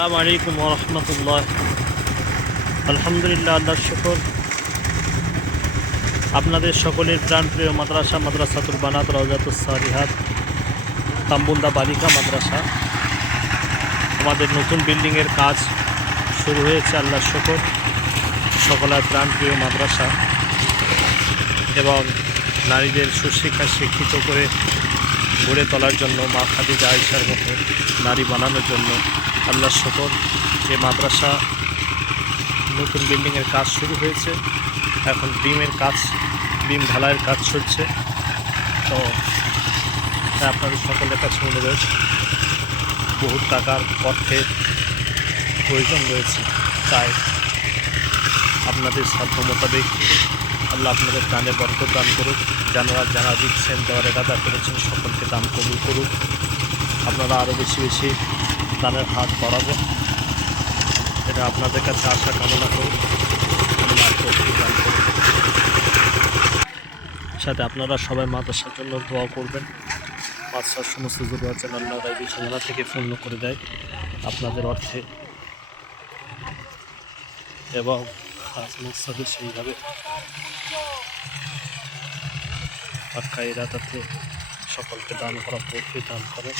আসসালামু আলাইকুম ওয়া রাহমাতুল্লাহ। আলহামদুলিল্লাহ, আল্লাহর শুকর। আপনাদের সকলের প্রাণপ্রিয় মাদ্রাসাতুল বানাত রাউজাতুস সালিহাত তাম্বুলদা বালিকা মাদ্রাসা, আমাদের নতুন বিল্ডিংয়ের কাজ শুরু হয়েছে। আল্লাহর শুকর, সকলের প্রাণপ্রিয় মাদ্রাসা এবং নারীদের সুশিক্ষায় শিক্ষিত করে গড়ে তোলার জন্য, মা খাদিজা আয়েশার মতো নারী বানানোর জন্য আল্লাহর শুকর যে মাদ্রাসা নতুন বিল্ডিংয়ের কাজ শুরু হয়েছে। এখন বিম ঢালাইয়ের কাজ চলছে। তো আপনাদের সকলের কাছে অনুরোধ, বহুত টাকার অর্থের প্রয়োজন রয়েছে, তাই আপনাদের সাধ্য মোতাবেক আল্লাহ আপনাদের প্রাণে বরকত দান করুক। যারা দিচ্ছেন, দেওয়ার এরাদা করেছেন, সকলকে দান কবুল করুক। আপনারা আরও বেশি বেশি দানের হাত বাড়াবেন, এটা আপনাদের কাছে আশা কামনা করুন। দান করুন। সাথে আপনারা সবাই মাদ্রাসার জন্য দোয়া করবেন। মাদ্রাসার সমস্ত জরুরত যেন আল্লাহ গায়বী খাজানা থেকে পূর্ণ করে দেয় আপনাদের অর্থে, এবং কাজ মকসদে সেইভাবে পাক্কা ইরাদাতে সকলকে দান করা তৌফিক দান করেন।